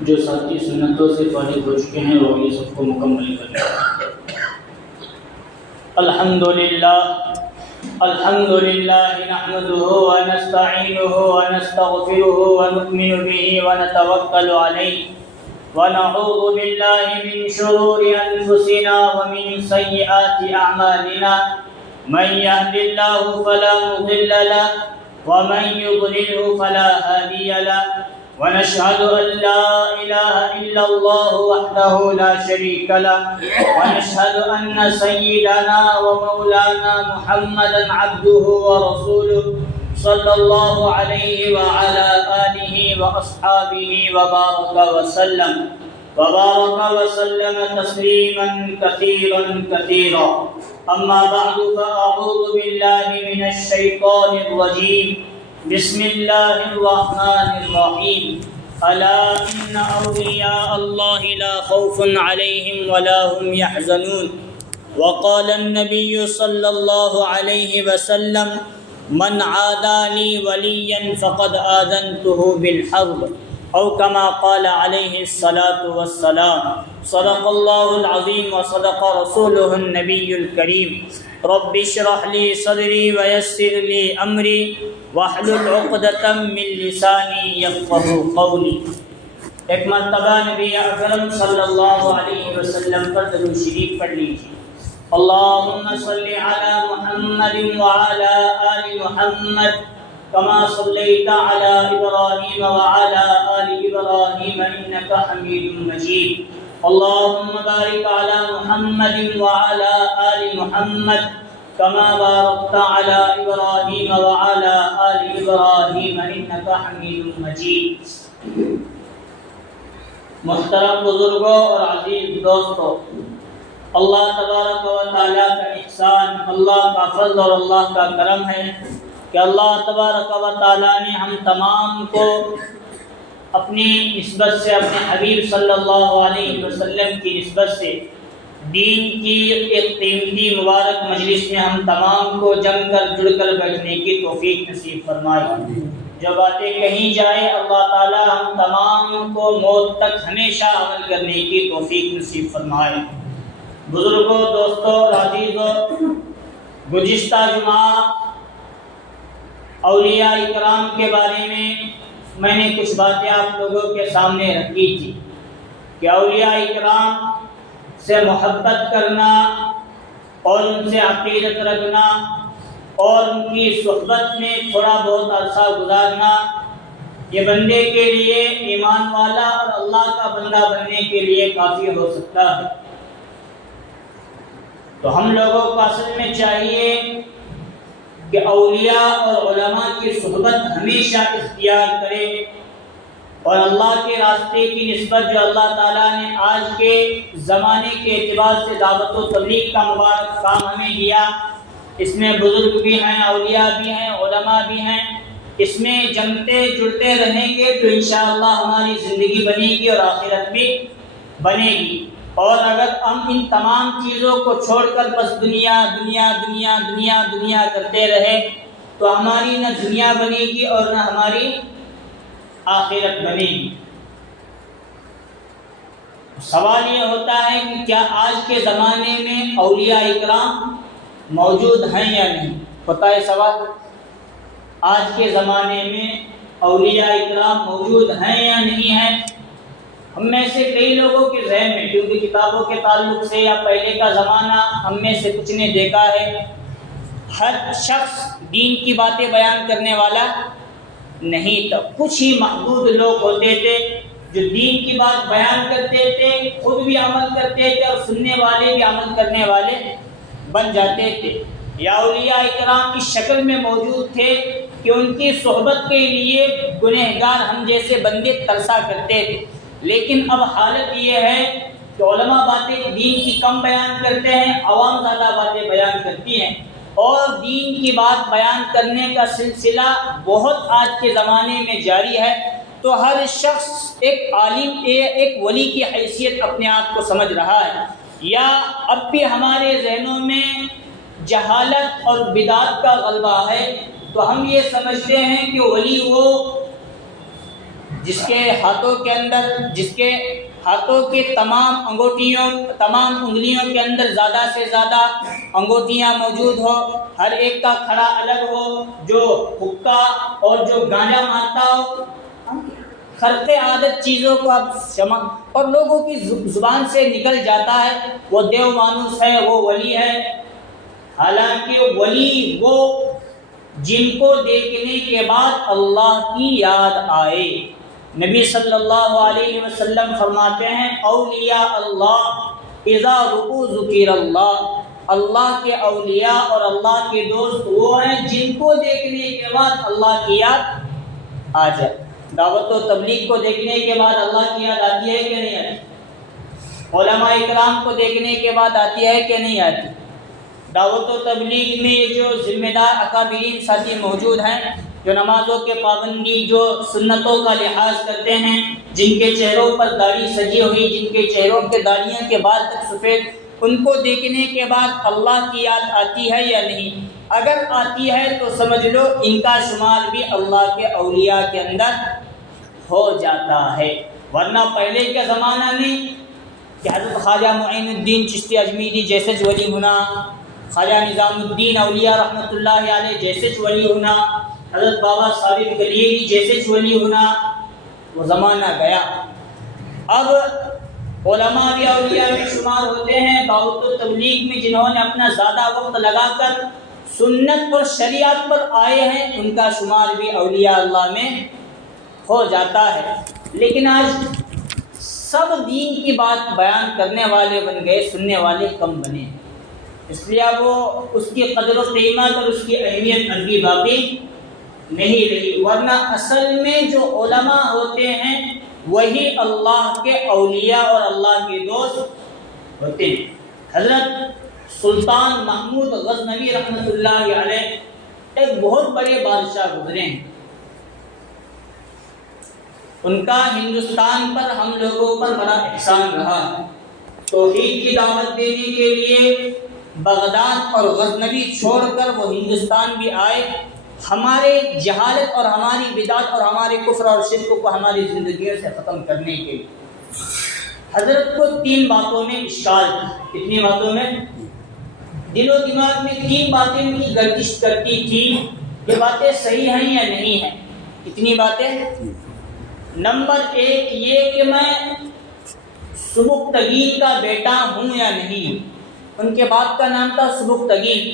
جو ساتھی سنتوں سے فارغ ہو چکے ہیں وہ یہ سب کو مکمل کریں۔ الحمدللہ نحمده ونستعینه ونستغفره ونؤمن به ونتوکل علیہ ونعوذ باللہ من شرور انفسنا ومن سیئات اعمالنا من يهد الله فلا مضل له ومن يضلل فلا هادي له ونشهد أن لا إله إلا الله وحده لا شريك له ونشهد أن سيدنا ومولانا محمدا عبده ورسوله صلى الله عليه وعلى آله وأصحابه وبارك وسلم تسليما كثيرا أما بعد فأعوذ بالله من الشيطان الرجيم بسم الله الرحمن الرحيم ألا إن أولياء الله لا خوف عليهم ولا هم يحزنون وقال النبي صلى الله عليه وسلم من عادى لي وليا فقد آذنته بالحرب أو كما قال عليه الصلاة والسلام صدق الله العظيم وصدق رسوله النبي الكريم رب اشرح لي صدري ويسر لي أمري واحلل عقدة من لساني يفقهوا قولي۔ ایک مرتبہ نبی اکرم صلی اللہ علیہ وسلم پر درود شریف پڑھ لیجیے۔ اللهم صل على محمد وعلى آل محمد كما صليت على إبراهيم وعلى آل إبراهيم إنك حميد مجيد اللهم بارك على محمد وعلى آل محمد كما باركت على إبراهيم وعلى آل إبراهيم إنك حميد مجيد۔ محترم بزرگوں اور عزیز دوستوں، اللہ تبارک و تعالیٰ کا احسان، اللہ کا فضل اور اللہ کا کرم ہے کہ اللہ تبارک و تعالیٰ نے ہم تمام کو اپنی نسبت سے، اپنے حبیب صلی اللہ علیہ وسلم کی نسبت سے دین کی ایک قیمتی مبارک مجلس میں ہم تمام کو جم کر جڑ کر بیٹھنے کی توفیق نصیب فرمائے۔ جو باتیں کہیں جائے اللہ تعالیٰ ہم تمام کو موت تک ہمیشہ عمل کرنے کی توفیق نصیب فرمائے۔ بزرگوں، دوستوں اور عزیزوں، گزشتہ جمعہ اولیاء اکرام کے بارے میں نے کچھ باتیں آپ لوگوں کے سامنے رکھی تھی کہ اولیاء اکرام سے محبت کرنا اور ان سے عقیدت رکھنا اور ان کی صحبت میں تھوڑا بہت عرصہ گزارنا یہ بندے کے لیے، ایمان والا اور اللہ کا بندہ بننے کے لیے کافی ہو سکتا ہے۔ تو ہم لوگوں کو اصل میں چاہیے کہ اولیاء اور علماء کی صحبت ہمیشہ اختیار کرے اور اللہ کے راستے کی نسبت جو اللہ تعالیٰ نے آج کے زمانے کے اعتبار سے دعوت و تبلیغ کا مبارک کام ہمیں دیا، اس میں بزرگ بھی ہیں، اولیاء بھی ہیں، علماء بھی ہیں، اس میں جمتے جڑتے رہیں گے تو انشاءاللہ ہماری زندگی بنے گی اور آخرت بھی بنے گی۔ اور اگر ہم ان تمام چیزوں کو چھوڑ کر بس دنیا دنیا دنیا دنیا دنیا کرتے رہے تو ہماری نہ دنیا بنے گی اور نہ ہماری آخرت بنے گی۔ سوال یہ ہوتا ہے کہ کیا آج کے زمانے میں اولیاء اکرام موجود ہیں یا نہیں؟ پتہ ہے سوال؟ آج کے زمانے میں اولیاء اکرام موجود ہیں یا نہیں ہیں؟ ہم میں سے کئی لوگوں کے ذہن میں، کیونکہ کتابوں کے تعلق سے یا پہلے کا زمانہ ہم میں سے کچھ نے دیکھا ہے، ہر شخص دین کی باتیں بیان کرنے والا نہیں تھا۔ کچھ ہی محدود لوگ ہوتے تھے جو دین کی بات بیان کرتے تھے، خود بھی عمل کرتے تھے اور سننے والے بھی عمل کرنے والے بن جاتے تھے۔ یا اولیاء اکرام اس شکل میں موجود تھے کہ ان کی صحبت کے لیے گنہگار ہم جیسے بندے ترسا کرتے تھے۔ لیکن اب حالت یہ ہے کہ علماء باتیں دین کی کم بیان کرتے ہیں، عوام زیادہ باتیں بیان کرتی ہیں، اور دین کی بات بیان کرنے کا سلسلہ بہت آج کے زمانے میں جاری ہے۔ تو ہر شخص ایک عالم، ایک ولی کی حیثیت اپنے آپ کو سمجھ رہا ہے، یا اب بھی ہمارے ذہنوں میں جہالت اور بدعت کا غلبہ ہے، تو ہم یہ سمجھتے ہیں کہ ولی وہ جس کے ہاتھوں کے تمام انگلیوں کے اندر زیادہ سے زیادہ انگوٹھیاں موجود ہو، ہر ایک کا کھڑا الگ ہو، جو حقہ اور جو گانجا مارتا ہو، خرق عادت چیزوں کو اب اور لوگوں کی زبان سے نکل جاتا ہے وہ دیو مانوس ہے، وہ ولی ہے۔ حالانکہ ولی وہ جن کو دیکھنے کے بعد اللہ کی یاد آئے۔ نبی صلی اللہ علیہ وسلم فرماتے ہیں اولیاء اللہ اذا رؤوا ذکر اللہ، اللہ کے اولیاء اور اللہ کے دوست وہ ہیں جن کو دیکھنے کے بعد اللہ کی یاد آ جائے۔ دعوت و تبلیغ کو دیکھنے کے بعد اللہ کی یاد آتی ہے کہ نہیں آتی؟ علماء اکرام کو دیکھنے کے بعد آتی ہے کہ نہیں آتی؟ دعوت و تبلیغ میں جو ذمہ دار اکابرین ساتھی موجود ہیں، جو نمازوں کے پابندی، جو سنتوں کا لحاظ کرتے ہیں، جن کے چہروں پر داڑھی سجی ہوئی، جن کے چہروں کے داڑھیوں کے بال تک سفید، ان کو دیکھنے کے بعد اللہ کی یاد آتی ہے یا نہیں؟ اگر آتی ہے تو سمجھ لو ان کا شمار بھی اللہ کے اولیاء کے اندر ہو جاتا ہے۔ ورنہ پہلے کے زمانہ میں کہ حضرت خواجہ معین الدین چشتی اجمیری جیسے ولی ہونا، خواجہ نظام الدین اولیاء رحمۃ اللہ علیہ جیسے ولی ہونا، حضرت بابا صادق گلیری جیسے ولی ہونا، وہ زمانہ گیا۔ اب علماء بھی اولیاء میں شمار ہوتے ہیں۔ دعوت و تبلیغ میں جنہوں نے اپنا زیادہ وقت لگا کر سنت اور شریعت پر آئے ہیں، ان کا شمار بھی اولیاء اللہ میں ہو جاتا ہے۔ لیکن آج سب دین کی بات بیان کرنے والے بن گئے، سننے والے کم بنے، اس لیے اب وہ اس کی قدر و قیمت اور اس کی اہمیت ابھی باقی نہیں رہی۔ ورنہ اصل میں جو علماء ہوتے ہیں وہی اللہ کے اولیاء اور اللہ کے دوست ہوتے ہیں۔ حضرت سلطان محمود غزنوی رحمۃ اللہ علیہ ایک بہت بڑے بادشاہ گزرے ہیں۔ ان کا ہندوستان پر ہم لوگوں پر بڑا احسان رہا۔ توحید کی دعوت دینے کے لیے بغداد اور غزنوی چھوڑ کر وہ ہندوستان بھی آئے، ہمارے جہالت اور ہماری بدعت اور ہمارے کفر اور شرک کو ہماری زندگیوں سے ختم کرنے کے لیے۔ حضرت کو 3 باتوں میں اشکال تھا۔ کتنی باتوں میں؟ دل و دماغ میں 3 باتیں ان کی گردش کرتی تھی، یہ باتیں صحیح ہیں یا نہیں ہیں۔ کتنی باتیں؟ نمبر 1 یہ کہ میں سبکتگین کا بیٹا ہوں یا نہیں ہوں۔ ان کے باپ کا نام تھا سبکتگین،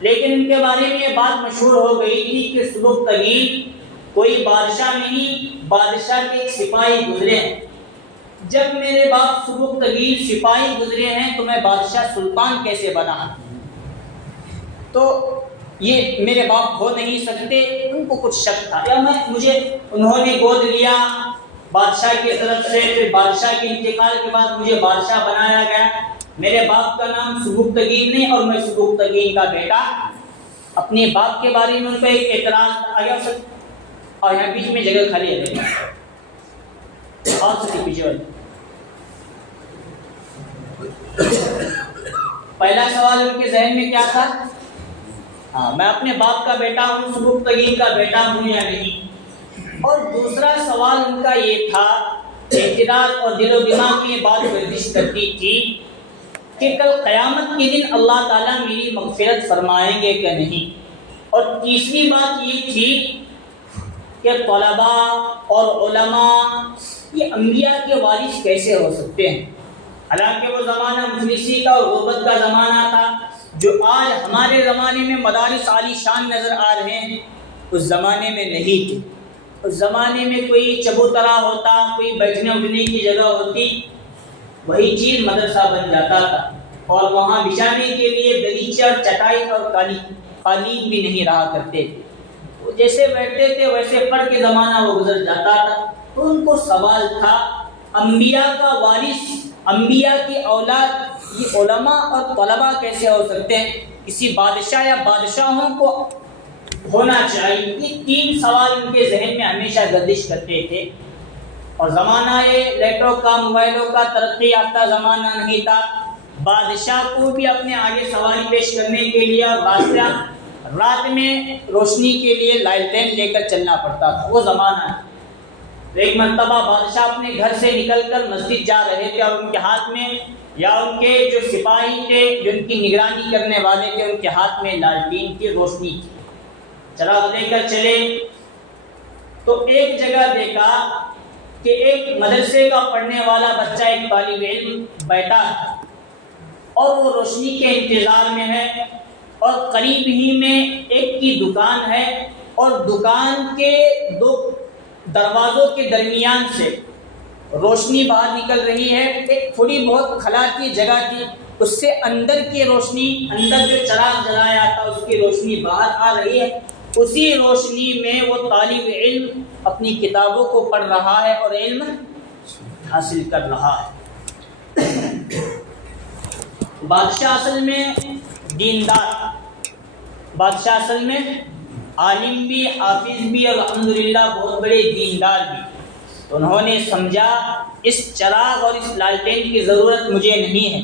لیکن ان کے بارے میں یہ بات مشہور ہو گئی تھی کہ سبکتگین کوئی بادشاہ نہیں، بادشاہ کے ایک سپاہی گزرے ہیں۔ جب میرے باپ سبکتگین سپاہی گزرے ہیں تو میں بادشاہ سلطان کیسے بنا؟ تو یہ میرے باپ ہو نہیں سکتے۔ ان کو کچھ شک تھا، یا مجھے انہوں نے گود لیا بادشاہ کی طرف سے، پھر بادشاہ کے انتقال کے بعد مجھے بادشاہ بنایا گیا، میرے باپ کا نام سبکتگین نہیں اور میں سبکتگین کا بیٹا۔ اپنے باپ کے بارے میں ان کو ایک اعتراض آیا اور یہاں بیچ میں جگہ خالی ہے اور سکے پیچھے والے۔ پہلا سوال ان کے ذہن میں کیا تھا؟ ہاں، میں اپنے باپ کا بیٹا ہوں، سبکتگین کا بیٹا ہوں یا نہیں۔ اور دوسرا سوال ان کا یہ تھا، اعتراض اور دل و دماغ میں یہ بات گردش کرتی تھی کہ کل قیامت کے دن اللہ تعالیٰ میری مغفرت فرمائیں گے کہ نہیں۔ اور تیسری بات یہ تھی کہ طلباء اور علماء یہ انبیاء کے وارث کیسے ہو سکتے ہیں؟ حالانکہ وہ زمانہ مفلسی کا اور غربت کا زمانہ تھا۔ جو آج ہمارے زمانے میں مدارس عالی شان نظر آ رہے ہیں، اس زمانے میں نہیں تھے۔ اس زمانے میں کوئی چبوترا ہوتا، کوئی بیٹھنے اٹھنے کی جگہ ہوتی، وہی چیز مدرسہ بن جاتا تھا، اور وہاں بچھانے کے لیے دریچہ اور چٹائی اور قالین بھی نہیں رہا کرتے تھے۔ وہ جیسے بیٹھتے تھے ویسے پڑھ کے زمانہ وہ گزر جاتا تھا۔ تو ان کو سوال تھا، انبیاء کا وارث، انبیاء کی اولاد یہ علماء اور طلباء کیسے ہو سکتے ہیں؟ کسی بادشاہ یا بادشاہوں کو ہونا چاہیے۔ یہ 3 سوال ان کے ذہن میں ہمیشہ گردش کرتے تھے۔ اور زمانہ یہ لیپٹاپ کا، موبائلوں کا ترقی یافتہ زمانہ نہیں تھا۔ بادشاہ کو بھی اپنے آگے سواری پیش کرنے کے لیے اور بادشاہ رات میں روشنی کے لیے لالٹین لے کر چلنا پڑتا تھا، وہ زمانہ ہے۔ تو ایک مرتبہ بادشاہ اپنے گھر سے نکل کر مسجد جا رہے تھے اور ان کے ہاتھ میں یا ان کے جو سپاہی تھے جو ان کی نگرانی کرنے والے تھے ان کے ہاتھ میں لالٹین کی روشنی تھی، چراغ لے کر چلے تو ایک جگہ دیکھا کہ ایک مدرسے کا پڑھنے والا بچہ ایک طالب علم بیٹھا ہے اور وہ روشنی کے انتظار میں ہے، اور قریب ہی میں ایک کی دکان ہے اور دکان کے دو دروازوں کے درمیان سے روشنی باہر نکل رہی ہے، ایک تھوڑی بہت خلا کی جگہ تھی، اس سے اندر کی روشنی، اندر جو چراغ جلایا تھا اس کی روشنی باہر آ رہی ہے، اسی روشنی میں وہ طالب علم اپنی کتابوں کو پڑھ رہا ہے اور علم حاصل کر رہا ہے۔ بادشاہ اصل میں دیندار، بادشاہ اصل میں عالم بھی، حافظ بھی اور الحمدللہ بہت بڑے دیندار بھی۔ تو انہوں نے سمجھا اس چراغ اور اس لالٹین کی ضرورت مجھے نہیں ہے،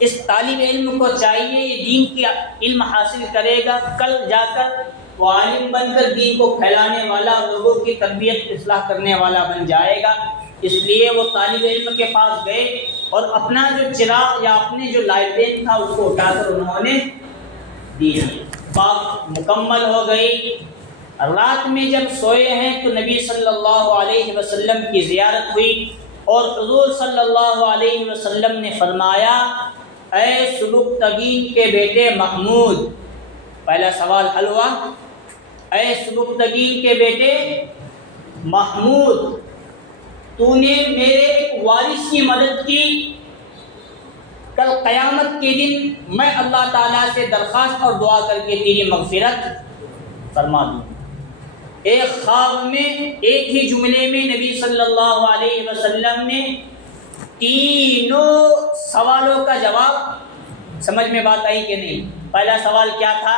اس طالب علم کو چاہیے یہ دین کی علم حاصل کرے گا، کل جا کر وہ عالم بن کر دین کو پھیلانے والا، لوگوں کی تربیت اصلاح کرنے والا بن جائے گا۔ اس لیے وہ طالب علم کے پاس گئے اور اپنا جو چراغ یا اپنے جو لالٹین تھا اس کو اٹھا کر انہوں نے دی۔ بات مکمل ہو گئی۔ رات میں جب سوئے ہیں تو نبی صلی اللہ علیہ وسلم کی زیارت ہوئی اور حضور صلی اللہ علیہ وسلم نے فرمایا، اے سبکتگین کے بیٹے محمود، پہلا سوال حل ہوا، اے سبکتگین کے بیٹے محمود، تو نے میرے ایک وارث کی مدد کی، کل قیامت کے دن میں اللہ تعالیٰ سے درخواست اور دعا کر کے تیری مغفرت فرما دوں۔ ایک خواب میں ایک ہی جملے میں نبی صلی اللہ علیہ وسلم نے تینوں سوالوں کا جواب، سمجھ میں بات آئی کہ نہیں؟ پہلا سوال کیا تھا؟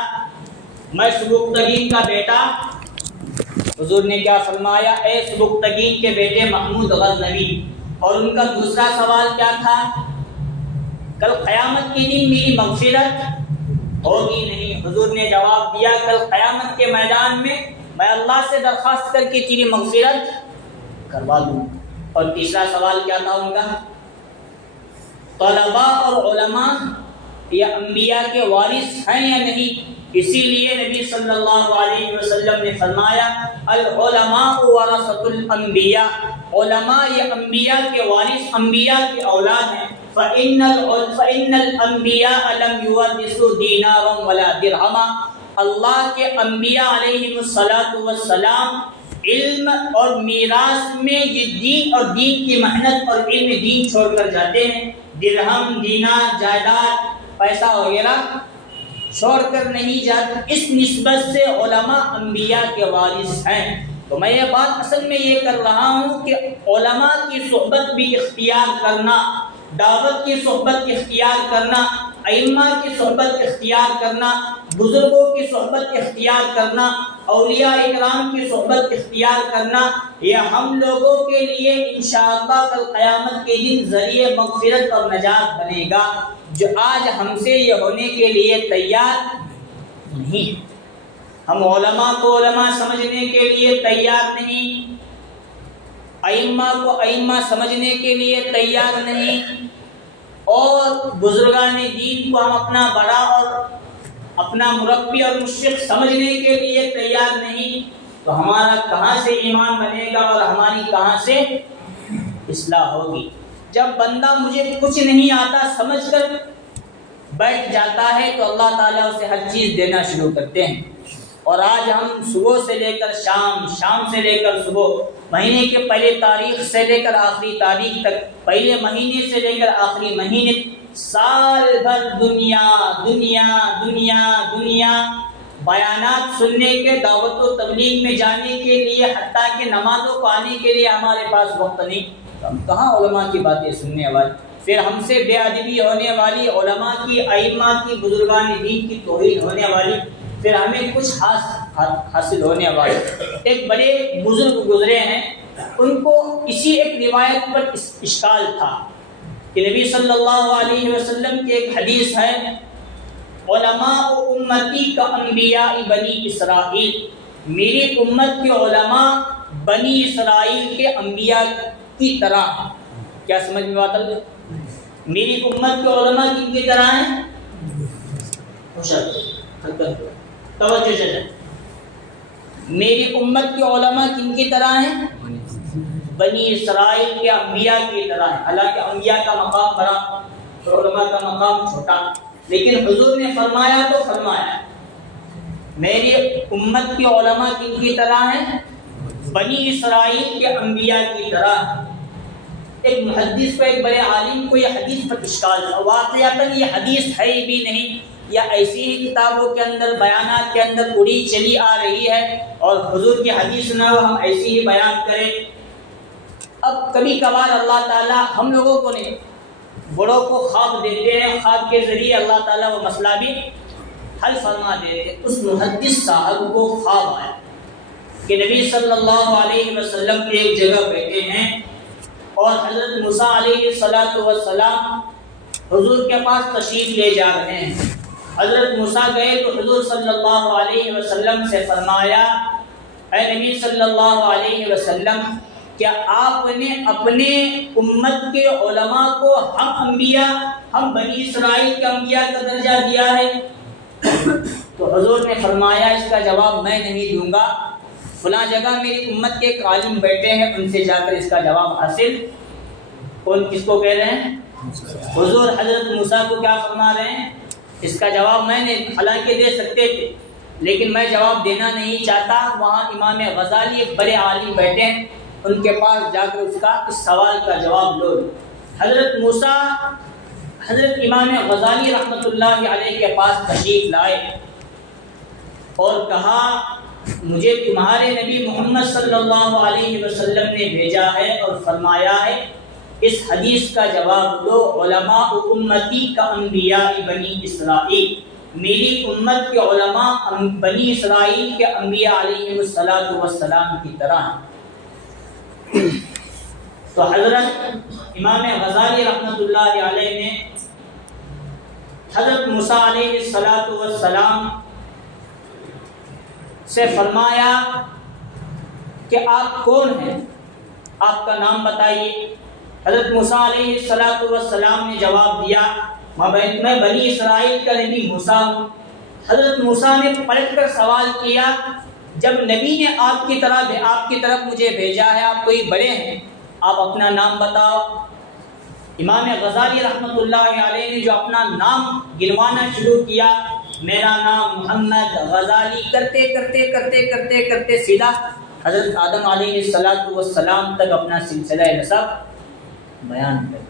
میں سبکتگین کا بیٹا، حضور نے کیا فرمایا؟ اے سبکتگین کے بیٹے محمود غزنوی۔ اور ان کا دوسرا سوال کیا تھا؟ کل قیامت کے دن میری مغفرت ہوگی نہیں؟ حضور نے جواب دیا، کل قیامت کے میدان میں میں اللہ سے درخواست کر کے تیری مغفرت کروا دوں۔ اور تیسرا سوال کیا تھا ان کا؟ طلباء اور علماء یہ انبیاء کے وارث ہیں یا نہیں؟ اسی لیے نبی صلی اللہ علیہ وسلم نے فرمایا، العلماء ورثۃ الانبیاء، علماء یہ انبیاء کے وارث، انبیاء کی اولاد ہیں۔ فإن الانبیاء لم یورثوا دینارا ولا درہما، اللہ کے انبیاء علیہ السلام علم اور میراث میں یہ دین اور دین کی محنت اور علم دین چھوڑ کر جاتے ہیں، درہم، دینار، جائیداد، پیسہ وغیرہ چھوڑ کر نہیں جاتے۔ اس نسبت سے علماء انبیاء کے وارث ہیں۔ تو میں یہ بات اصل میں یہ کر رہا ہوں کہ علماء کی صحبت بھی اختیار کرنا، دعوت کی صحبت اختیار کرنا، ائمہ کی صحبت اختیار کرنا، بزرگوں کی صحبت اختیار کرنا، اولیاء اکرام کی صحبت اختیار کرنا، یہ ہم لوگوں کے لیے انشاءاللہ کل قیامت کے دن ذریعہ مغفرت اور نجات بنے گا، جو آج ہم سے یہ ہونے کے لیے تیار نہیں۔ ہم علماء کو علماء سمجھنے کے لیے تیار نہیں، ائمہ کو ائمہ سمجھنے کے لیے تیار نہیں، اور بزرگان دین کو ہم اپنا بڑا اور اپنا مربی اور مشرق سمجھنے کے لیے تیار نہیں، تو ہمارا کہاں سے ایمان بنے گا اور ہماری کہاں سے اصلاح ہوگی؟ جب بندہ مجھے کچھ نہیں آتا سمجھ کر بیٹھ جاتا ہے تو اللہ تعالیٰ اسے ہر چیز دینا شروع کرتے ہیں۔ اور آج ہم صبح سے لے کر شام، شام سے لے کر صبح، مہینے کے پہلے تاریخ سے لے کر آخری تاریخ تک، پہلے مہینے سے لے کر آخری مہینے، سال بھر دنیا دنیا دنیا دنیا، بیانات سننے کے، دعوت و تبلیغ میں جانے کے لیے، حتیٰ کہ نمازوں کو آنے کے لیے ہمارے پاس وقت نہیں، تو ہم کہاں علماء کی باتیں سننے والے؟ پھر ہم سے بے ادبی ہونے والی، علماء کی، ائمہ کی، بزرگان دین کی توہین ہونے والی، پھر ہمیں کچھ حاصل ہونے والے۔ ایک بڑے بزرگ گزرے ہیں، ان کو اسی ایک روایت پر اشکال تھا کہ نبی صلی اللہ علیہ وسلم کی ایک حدیث ہے، علماء امتی کا انبیاء بنی اسرائیل، میری امت کے علماء بنی اسرائیل کے انبیاء کی طرح ہیں۔ کیا سمجھ میں بات ہے؟ میری امت کے علماء کن کی طرح ہیں؟ توجہ سے میری امت کے علماء کن کی طرح ہیں؟ بنی اسرائیل کے انبیاء کی طرح ہیں۔ حالانکہ انبیاء کا مقام بڑا اور علماء کا مقام چھوٹا، لیکن حضور نے فرمایا تو فرمایا میری امت کے علماء کن کی طرح ہیں؟ بنی اسرائیل کے انبیاء کی طرح ہیں۔ ایک محدث کو، ایک بڑے عالم کو یہ حدیث پر اشکال تھا، واقعتاً یہ حدیث ہے بھی نہیں، یا ایسی ہی کتابوں کے اندر بیانات کے اندر اڑی چلی آ رہی ہے اور حضور کی حدیث نہ ہو ہم ایسی ہی بیان کریں۔ اب کبھی کبھار اللہ تعالیٰ ہم لوگوں کو نہیں، بڑوں کو خواب دیتے ہیں، خواب کے ذریعے اللہ تعالیٰ وہ مسئلہ بھی حل فرما دیتے ہیں۔ اس محدث صاحب کو خواب آیا کہ نبی صلی اللہ علیہ وسلم ایک جگہ بیٹھے ہیں اور حضرت موسیٰ علیہ السلام حضور کے پاس تشریف لے جا رہے ہیں۔ حضرت موسیٰ گئے تو حضور صلی اللہ علیہ وسلم سے فرمایا، اے نبی صلی اللہ علیہ وسلم، کیا آپ نے اپنے امت کے علماء کو ہم انبیاء، ہم بنی اسرائیل کے انبیاء کا درجہ دیا ہے؟ تو حضور نے فرمایا اس کا جواب میں نہیں دوں گا، فلاں جگہ میری امت کے ایک عالم بیٹھے ہیں، ان سے جا کر اس کا جواب حاصل۔ کون کس کو کہہ رہے ہیں؟ حضور حضرت موسیٰ کو کیا فرما رہے ہیں؟ اس کا جواب میں نے حالانکہ دے سکتے تھے لیکن میں جواب دینا نہیں چاہتا۔ وہاں امام غزالی ایک بڑے عالم بیٹھے ہیں، ان کے پاس جا کر اس سوال کا جواب لو۔ حضرت موسیٰ حضرت امام غزالی رحمۃ اللہ علیہ کے پاس تشریف لائے اور کہا مجھے تمہارے نبی محمد صلی اللہ علیہ وسلم نے بھیجا ہے اور فرمایا ہے اس حدیث کا جواب دو، علماء امتی کا انبیاء بنی اسرائیل، میری امت کے علماء بنی اسرائیل کے انبیاء علیہ السلام کی طرح ہیں۔ تو حضرت امام غزالی رحمۃ اللہ علیہ نے حضرت موسیٰ علیہ السلام سے فرمایا کہ آپ کون ہیں، آپ کا نام بتائیے۔ حضرت موسیٰ علیہ السلام نے جواب دیا میں بنی اسرائیل کا نبی موسیٰ ہوں۔ حضرت موسیٰ نے پلٹ کر سوال کیا جب نبی نے آپ کی طرف مجھے بھیجا ہے، آپ کوئی بڑے ہیں، آپ اپنا نام بتاؤ۔ امام غزالی رحمۃ اللہ علیہ نے جو اپنا نام گنوانا شروع کیا، میرا نام محمد غزالی، کرتے کرتے کرتے کرتے کرتے سیدھا حضرت آدم علیہ السلام تک اپنا سلسلہ نسب بیان کر۔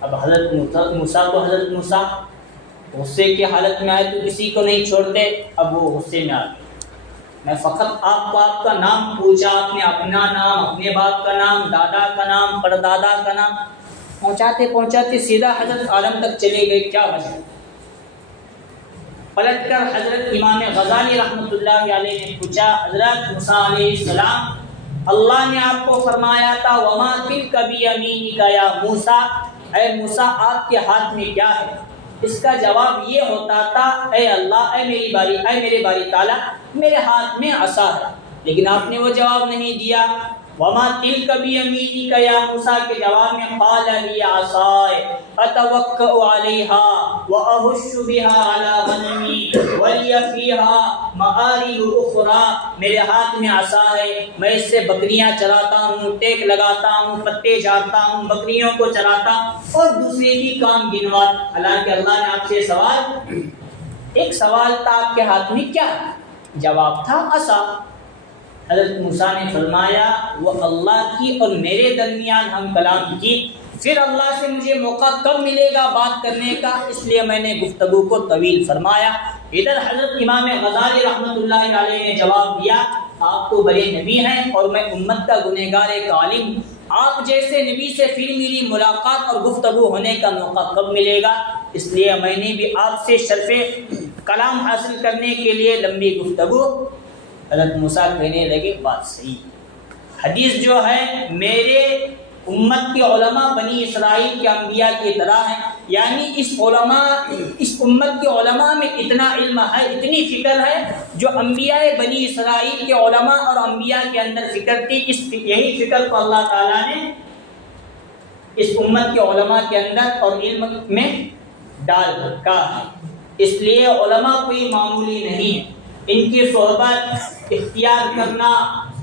اب حضرت موسیٰ تو حضرت موسیٰ غصے کی حالت میں آئے تو کسی کو نہیں چھوڑتے، اب وہ غصے میں آ گئے۔ میں فقط آپ کو آپ کا نام پوچھا، آپ نے اپنا نام، اپنے باپ کا نام، دادا کا نام، پردادا کا نام، پہنچاتے پہنچاتے سیدھا حضرت آدم تک چلے گئے، کیا وجہ؟ پلٹ کر حضرت امام غزالی رحمۃ اللہ علیہ نے پوچھا، حضرت موسیٰ علیہ السلام، اللہ نے آپ کو فرمایا تھا وما تلک بیمینک یا موسیٰ، اے موسیٰ آپ کے ہاتھ میں کیا ہے؟ اس کا جواب یہ ہوتا تھا، اے اللہ، اے میرے باری تعالیٰ، میرے ہاتھ میں عصا ہے، لیکن آپ نے وہ جواب نہیں دیا۔ وما تلک بیمینک یا موسیٰ کے جواب میں قال لی عصای اتوکأ علیہا واہش بہا علی غنمی ولی فیہا مآرب اخری، میرے ہاتھ میں عصا ہے، میں اس سے بکریاں چراتا ہوں، ٹیک لگاتا ہوں، پتے جھاڑتا ہوں، بکریوں کو چراتا ہوں اور دوسرے بھی کام گنوا۔ حالانکہ اللہ نے آپ سے ایک سوال تھا، آپ کے ہاتھ میں کیا؟ جواب تھا عصا۔ حضرت موسیٰ نے فرمایا وہ اللہ کی اور میرے درمیان ہم کلام کی، پھر اللہ سے مجھے موقع کب ملے گا بات کرنے کا، اس لیے میں نے گفتگو کو طویل فرمایا۔ ادھر حضرت امام غزالی رحمۃ اللہ علیہ نے جواب دیا، آپ تو بڑے نبی ہیں اور میں امت کا گنہگار ایک عالم، آپ جیسے نبی سے پھر میری ملاقات اور گفتگو ہونے کا موقع کب ملے گا، اس لیے میں نے بھی آپ سے شرف کلام حاصل کرنے کے لیے لمبی گفتگو۔ حضرت موسیٰ کہنے لگے بات صحیح، حدیث جو ہے میرے امت کے علماء بنی اسرائیل کے انبیاء کی طرح ہیں، یعنی اس امت کے علماء میں اتنا علم ہے، اتنی فکر ہے جو انبیاء بنی اسرائیل کے علماء اور انبیاء کے اندر فکر تھی، یہی فکر کو اللہ تعالیٰ نے اس امت کے علماء کے اندر اور علم میں ڈال رکھا ہے۔ اس لیے علماء کوئی معمولی نہیں ہے، ان کی صحبت اختیار کرنا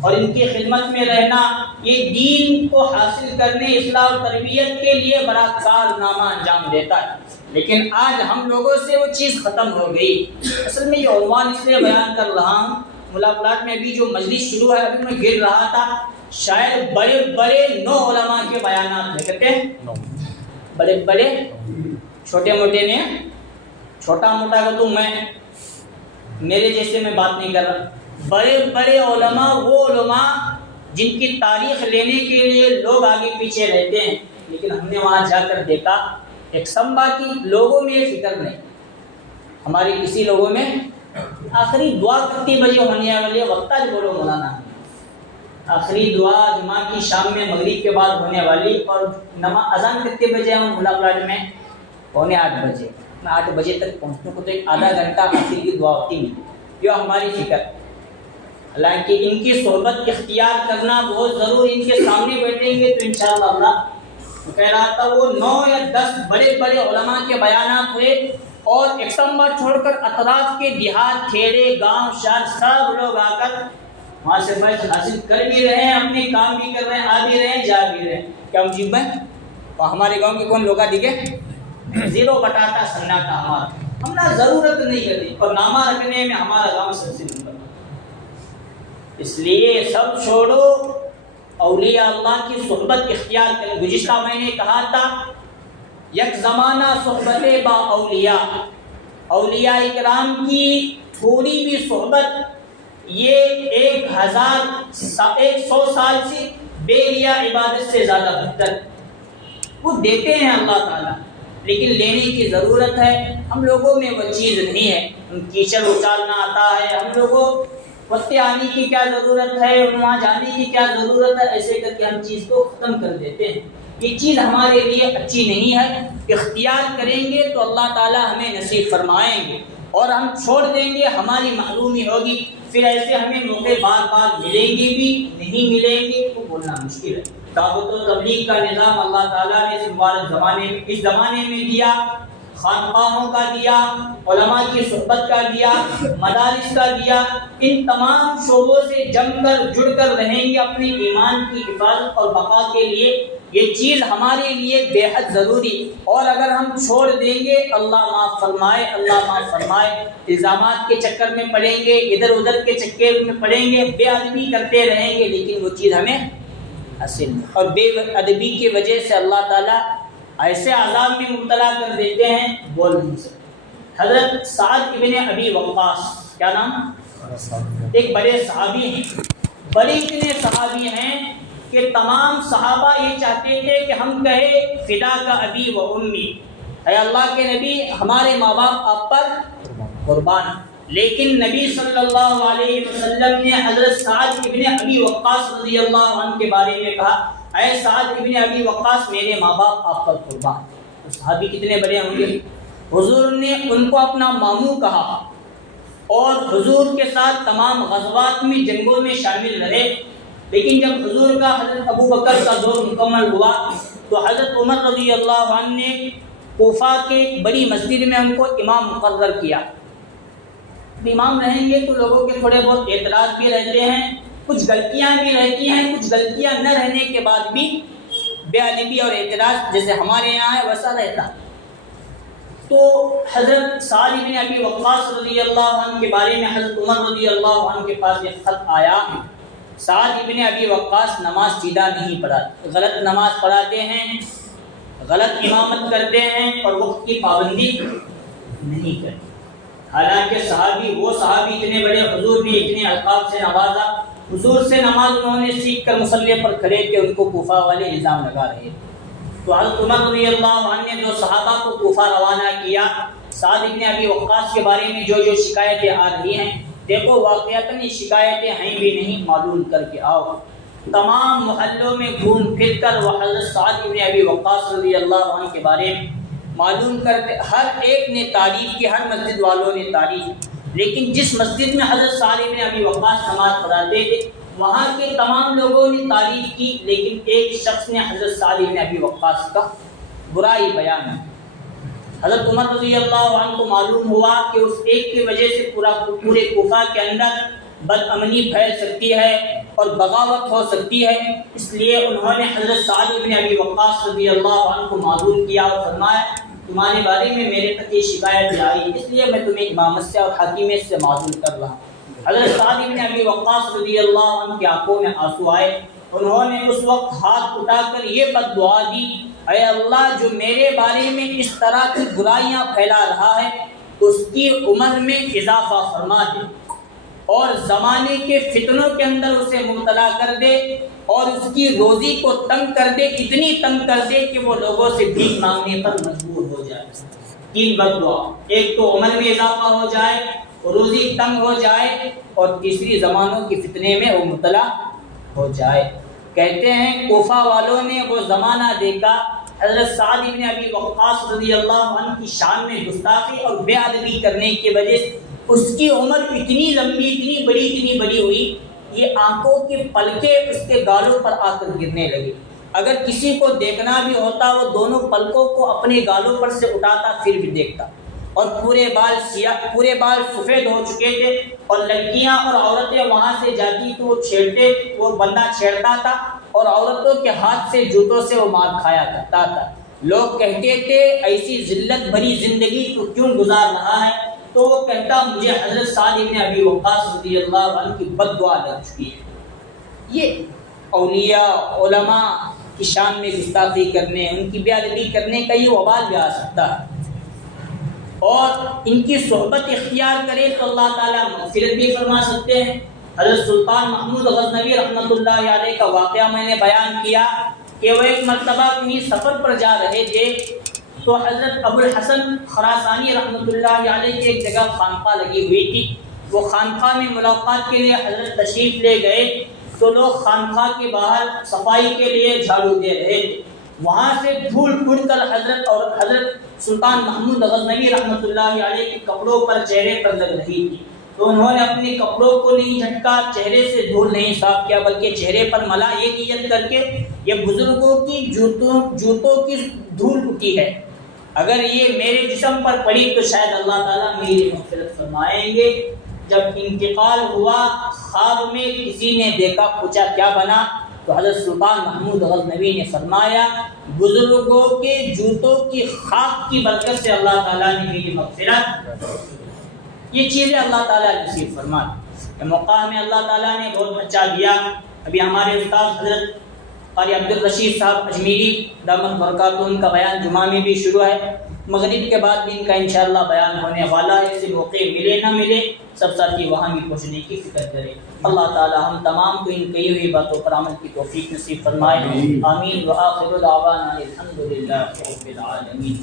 اور ان کی خدمت میں رہنا یہ دین کو حاصل کرنے، اصلاح اور تربیت کے لیے بڑا کارنامہ انجام دیتا ہے۔ لیکن آج ہم لوگوں سے وہ چیز ختم ہو گئی۔ اصل میں یہ عنوان اس لیے بیان کر رہا ہوں، ملا پلاٹ میں ابھی جو مجلس شروع ہے ابھی میں گر رہا تھا، شاید بڑے بڑے 9 علماء کے بیانات کہتے ہیں بڑے بڑے، چھوٹے موٹے نے، چھوٹا موٹا کا تو میں میرے جیسے میں بات نہیں کر رہا، بڑے بڑے علماء، وہ علماء جن کی تاریخ لینے کے لیے لوگ آگے پیچھے رہتے ہیں، لیکن ہم نے وہاں جا کر دیکھا ایک سمبا کی لوگوں میں یہ فکر نہیں، ہمارے کسی لوگوں میں آخری دعا کتنی بجے ہونے والی وقت آج بولو مولانا، آخری دعا جمعہ کی شام میں مغرب کے بعد ہونے والی، اور نماز اذان کتنے بجے ہوں ملا پلاٹ میں 7:45 بجے، میں 8 بجے تک پہنچنے کو تو ایک آدھا گھنٹہ آخری کی دعا ہوتی نہیں، یہ ہماری فکر۔ حالانکہ ان کی صحبت اختیار کرنا بہت ضروری، ان کے سامنے بیٹھیں گے تو انشاءاللہ اللہ کہہ رہا تھا وہ 9 یا 10 بڑے بڑے علماء کے بیانات ہوئے، اور ایک سمبا چھوڑ کر اطراف کے دیہات، کھیڑے، گاؤں، شہر سب لوگ آ کر وہاں سے فیض حاصل کر بھی رہے ہیں، اپنے کام بھی کر رہے ہیں، آ بھی رہے ہیں، جا بھی رہے ہیں۔ کیا مجیب بھائی اور ہمارے گاؤں کے کون لوگ دکھے 0 بٹاٹا سناٹا ہمارا، ہم نے ضرورت نہیں کرتی، اور نامہ رکھنے میں ہمارا گاؤں سب سے نمبر۔ اس لیے سب چھوڑو، اولیاء اللہ کی صحبت اختیار کریں۔ گزشتہ میں نے کہا تھا یک زمانہ صحبت با اولیاء، اولیاء اکرام کی تھوڑی بھی صحبت یہ 100 سال سے بیریا عبادت سے زیادہ بہتر۔ وہ دیتے ہیں اللہ تعالیٰ، لیکن لینے کی ضرورت ہے، ہم لوگوں میں وہ چیز نہیں ہے۔ کیچڑ اچالنا آتا ہے، ہم لوگوں وقت آنے کی کیا ضرورت ہے، وہاں جانے کی کیا ضرورت ہے، ایسے کر کے ہم چیز کو ختم کر دیتے ہیں۔ یہ چیز ہمارے لیے اچھی نہیں ہے۔ اختیار کریں گے تو اللہ تعالیٰ ہمیں نصیب فرمائیں گے، اور ہم چھوڑ دیں گے ہماری محرومی ہوگی، پھر ایسے ہمیں موقع بار بار ملیں گے بھی نہیں ملیں گے تو بولنا مشکل ہے۔ دعوت و تبلیغ کا نظام اللہ تعالیٰ نے اس مبارک زمانے میں دیا، خانقاہوں کا دیا، علماء کی صحبت کا دیا، مدارس کا دیا۔ ان تمام شعبوں سے جم کر جڑ کر رہیں گے اپنے ایمان کی حفاظت اور بقا کے لیے، یہ چیز ہمارے لیے بے حد ضروری۔ اور اگر ہم چھوڑ دیں گے، اللہ معاف فرمائے، اللہ معاف فرمائے، الزامات کے چکر میں پڑیں گے، ادھر ادھر کے چکر میں پڑیں گے، بے ادبی کرتے رہیں گے، لیکن وہ چیز ہمیں حاصل نہیں۔ اور بے ادبی کی وجہ سے اللہ تعالیٰ ایسے عذاب میں مبتلا کر دیتے ہیں بول نہیں سکتے۔ حضرت سعد ابن ابی وقاص، کیا نام، ایک بڑے صحابی ہیں، بڑے اتنے صحابی ہیں کہ تمام صحابہ یہ چاہتے تھے کہ ہم کہیں فدا کا ابی و امی، اے اللہ کے نبی ہمارے ماں باپ آپ پر قربان، لیکن نبی صلی اللہ علیہ وسلم نے حضرت سعد ابن ابی وقاص رضی اللہ عنہ کے بارے میں کہا، اے سعد ابن ابی وقاص میرے ماں باپ آپ پر قربان۔ تو صحابی کتنے بڑے ہوں گے، حضور نے ان کو اپنا ماموں کہا، اور حضور کے ساتھ تمام غزوات میں، جنگوں میں شامل رہے۔ لیکن جب حضور کا حضرت ابو بکر کا دور مکمل ہوا تو حضرت عمر رضی اللہ عنہ نے کوفہ کے بڑی مسجد میں ان کو امام مقرر کیا۔ امام رہیں گے تو لوگوں کے تھوڑے بہت اعتراض بھی رہتے ہیں، کچھ غلطیاں بھی رہتی ہیں، کچھ غلطیاں نہ رہنے کے بعد بھی بے ادبی اور اعتراض جیسے ہمارے یہاں ہے ویسا رہتا۔ تو حضرت سعد بن ابی وقاص رضی اللہ عنہ کے بارے میں حضرت عمر رضی اللہ عنہ کے پاس ایک خط آیا، سعد بن ابی وقاص نماز سیدھا نہیں پڑھاتے، غلط نماز پڑھاتے ہیں، غلط امامت کرتے ہیں، اور وقت کی پابندی نہیں کرتے۔ حالانکہ صحابی، وہ صحابی اتنے بڑے، حضور نے اتنے القاب سے نوازا، حضور سے نماز انہوں نے سیکھ کر مصلی پر کھڑے تھے، ان کو کوفہ والے الزام لگا رہے۔ تو حضرت عمر رضی اللہ عنہ نے جو صحابہ کو کوفہ روانہ کیا، سعد بن ابی وقاص کے بارے میں جو شکایتیں آ رہی ہیں، دیکھو واقعتاً یہ شکایتیں ہیں بھی نہیں، معلوم کر کے آؤ۔ تمام محلوں میں گھوم پھر کر وہ حضرت سعد بن ابی وقاص رضی اللہ عنہ کے بارے میں معلوم کرتے، ہر ایک نے تعریف کی، ہر مسجد والوں نے تعریف کی، لیکن جس مسجد میں حضرت سعد بن ابی وقاص نماز پڑھاتے تھے وہاں کے تمام لوگوں نے تعریف کی، لیکن ایک شخص نے حضرت سعد بن ابی وقاص کا برائی بیان کی۔ حضرت عمر رضی اللہ عنہ کو معلوم ہوا کہ اس ایک کی وجہ سے پورے کوفہ کے اندر بد امنی پھیل سکتی ہے اور بغاوت ہو سکتی ہے، اس لیے انہوں نے حضرت سعد بن ابی وقاص رضی اللہ عنہ کو معلوم کیا اور فرمایا تمہارے بارے میں میرے تک یہ شکایت آئی، اس لیے میں تمہیں امامت سے اور حاکمیت سے معذور کر رہا ہوں۔ حضرت سعد بن ابی وقاص رضی اللہ عنہ کی آنکھوں میں آنسو آئے، انہوں نے اس وقت ہاتھ اٹھا کر یہ بد دعا دی، اے اللہ جو میرے بارے میں اس طرح کی برائیاں پھیلا رہا ہے اس کی عمر میں اضافہ فرما دے اور زمانے کے فتنوں کے اندر اسے مبتلا کر دے اور اس کی روزی کو تنگ کر دے، اتنی تنگ کر دے کہ وہ لوگوں سے بھیک مانگنے پر مجبور ہو جائے۔ تین بد دعا، ایک تو عمر میں اضافہ ہو جائے، روزی تنگ ہو جائے، اور تیسری زمانوں کے فتنے میں وہ مبتلا ہو جائے۔ کہتے ہیں کوفہ والوں نے وہ زمانہ دیکھا، حضرت سعد بن ابی وقاص رضی اللہ عنہ کی شان میں گستاخی اور بے ادبی کرنے کی وجہ سے اس کی عمر اتنی لمبی، اتنی بڑی ہوئی، یہ آنکھوں کے پلکیں اس کے گالوں پر آ کر گرنے لگے۔ اگر کسی کو دیکھنا بھی ہوتا وہ دونوں پلکوں کو اپنے گالوں پر سے اٹھاتا پھر بھی دیکھتا، اور پورے بال سفید ہو چکے تھے، اور لڑکیاں اور عورتیں وہاں سے جاتی تو وہ بندہ چھیڑتا تھا اور عورتوں کے ہاتھ سے جوتوں سے وہ مار کھایا کرتا تھا۔ لوگ کہتے تھے ایسی ذلت بھری زندگی تو کیوں گزار رہا ہے، تو وہ کہتا مجھے حضرت سعد بن ابی وقاص رضی اللہ عنہ کی بد دعا لگ چکی ہے۔ یہ اولیاء علماء کی شان میں گستاخی کرنے، ان کی بے ادبی کرنے کا یہ وبال بھی آ سکتا ہے، اور ان کی صحبت اختیار کرے تو اللہ تعالیٰ مغفرت بھی فرما سکتے ہیں۔ حضرت سلطان محمود غزنوی رحمۃ اللہ علیہ کا واقعہ میں نے بیان کیا کہ وہ ایک مرتبہ کہیں سفر پر جا رہے تھے تو حضرت ابو الحسن خراسانی رحمۃ اللہ علیہ کی ایک جگہ خانقاہ لگی ہوئی تھی، وہ خانقاہ میں ملاقات کے لیے حضرت تشریف لے گئے تو لوگ خانقاہ کے باہر صفائی کے لیے جھاڑو دے رہے تھے، وہاں سے دھول اڑ کر حضرت سلطان محمود غزنوی رحمۃ اللہ علیہ کے کپڑوں پر، چہرے پر لگ رہی تھی، تو انہوں نے اپنے کپڑوں کو نہیں جھٹکا، چہرے سے دھول نہیں صاف کیا، بلکہ چہرے پر ملا یہ نیت کر کے یہ بزرگوں کی جوتوں کی دھول اٹھی ہے، اگر یہ میرے جسم پر پڑی تو شاید اللہ تعالیٰ میری مغفرت فرمائیں گے۔ جب انتقال ہوا خواب میں کسی نے دیکھا، پوچھا کیا بنا، تو حضرت سلطان محمود غزنوی نے فرمایا بزرگوں کے جوتوں کی خاک کی برکت سے اللہ تعالیٰ نے میری مغفرت، یہ چیزیں اللہ تعالیٰ نصیب فرمائے۔ موقع میں اللہ تعالیٰ نے بہت اچھا دیا۔ ابھی ہمارے استاد حضرت قاری عبدالرشید صاحب اجمیری دامت برکاتہ ان کا بیان جمعہ میں بھی شروع ہے، مغرب کے بعد بھی ان کا انشاءاللہ بیان ہونے والا ہے، اسے موقع ملے نہ ملے سب ساتھی وہاں بھی پہنچنے کی فکر کریں۔ اللہ تعالی ہم تمام کو ان کہی ہوئی باتوں پر عمل کی توفیق نصیب فرمائے، آمین۔ وآخر دعوانا الحمدللہ رب العالمین۔